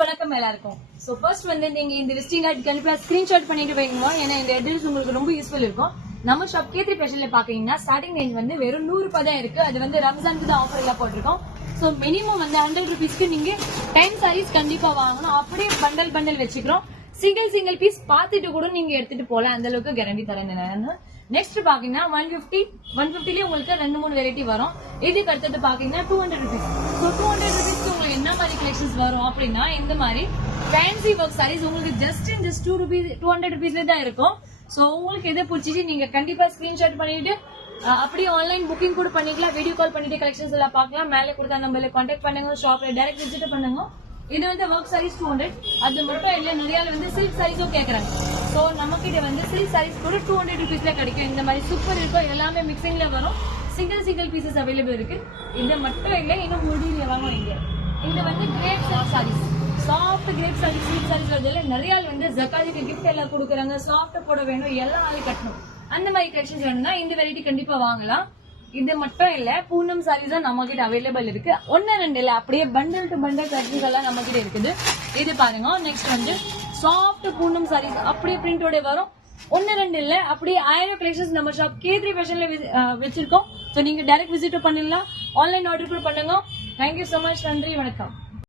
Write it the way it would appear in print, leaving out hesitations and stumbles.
வணக்கம் எல்லாருக்கும். So first வந்து நீங்க இந்த விசிட்டிங் கார்டு கண்டிப்பா ஸ்கிரீன்ஷாட் பண்ணிட்டு வைங்க. ஏன்னா இந்த அட்ரஸ் உங்களுக்கு ரொம்ப யூஸ்ஃபுல் இருக்கும். நம்ம ஷாப் K3 ஃபேஷன்ல பாத்தீங்கன்னா ஸ்டார்டிங் ரேஞ்ச் வந்து வெறும் 100 ரூபாய் தான் இருக்கு. அது வந்து ரம்ஜானுக்கு தான் ஆஃபர் எல்லாம் போட்டிருக்கோம். சோ மினிமம் வந்து 100 ரூபீஸ்க்கு நீங்க 10 சாரீஸ் கண்டிப்பா வாங்கணும். அப்படியே பண்டல் வச்சுக்கிறோம். சிங்கிள் பீஸ் பார்த்துட்டு கூட நீங்க எடுத்துட்டு போலாம். அந்த அளவுக்கு கேரண்டி தரேன். நெக்ஸ்ட் பாத்தீங்கன்னா 150 உங்களுக்கு 2-3 வெரைட்டி வரும். இதுக்கு அடுத்தது பாத்தீங்கன்னா 200 ரூபீஸ். ஸோ 200 ரூபீஸ்க்கு உங்களுக்கு என்ன மாதிரி கலெக்ஷன்ஸ் வரும் அப்படின்னா இந்த மாதிரி ஃபேன்சி ஒர்க் சாரீஸ் உங்களுக்கு ஜஸ்ட் 200 ரூபீஸ்ல தான் இருக்கும். ஸோ உங்களுக்கு எதை பிடிச்சிச்சு நீங்க கண்டிப்பா ஸ்கிரீன்ஷாட் பண்ணிட்டு அப்படியே ஆன்லைன் புக்கிங் கூட பண்ணிக்கலாம். வீடியோ கால் பண்ணிட்டு கலெக்ஷன்ஸ் எல்லாம் பார்க்கலாம். மேலே கொடுத்தா நம்பர்ல கான்டாக்ட் பண்ணுங்க. ஷாப்ல டைரக்ட் விசிட் பண்ணுங்க. இது வந்து ஒர்க் சாரீஸ் 200. அது மட்டும் இல்ல நிறைய வந்து சில்க் சாரீஸும் கேக்குறாங்க. சோ நம்ம கிட்ட வந்து சில்க் சாரீஸ் கூட 200 ரூபீஸ்ல கிடைக்கும். இந்த மாதிரி சூப்பர் இருக்கும். எல்லாமே மிக்சிங்ல வரும். சிங்கிள் பீசஸ் அவைலபிள் இருக்கு. இது மட்டும் இல்ல இன்னும் முடியல வாங்க இங்க. இது வந்து crepe silk sarees, soft crepe sarees, silk sarees வரதுல நிறைய வந்து ஜக்காத்துக்கு கிஃப்ட் எல்லாம் கொடுக்குறாங்க. சாஃப்ட் போட வேணும், எல்லாம் ஆளு கட்டணும். அந்த மாதிரி கலெக்ஷன்ஸ் வேணும்னா இந்த வெரைட்டி கண்டிப்பா வாங்கலாம். இது மட்டும் இல்ல பூனம் சாரீஸ் நம்ம கிட்ட அவைலபிள் இருக்கு. 1-2 இல்ல அப்படியே பண்டல் டு பண்டல் கலெக்ஷன்ஸ் எல்லாம் நம்ம கிட்ட இருக்குது. இது பாருங்க. நெக்ஸ்ட் வந்து சாஃப்ட் பூனம் சாரீஸ் அப்படியே பிரிண்டோட வரும். 1-2 இல்ல அப்படியே 1000 கலெக்ஷன்ஸ் நம்ம ஷாப் K3 ஃபேஷன்ல வச்சிருக்கோம். சோ நீங்க டைரக்ட் விசிட் பண்ணலாம். ஆன்லைன் ஆர்டர் கூட பண்ணுங்க. Thank you so much. நன்றி, வணக்கம்.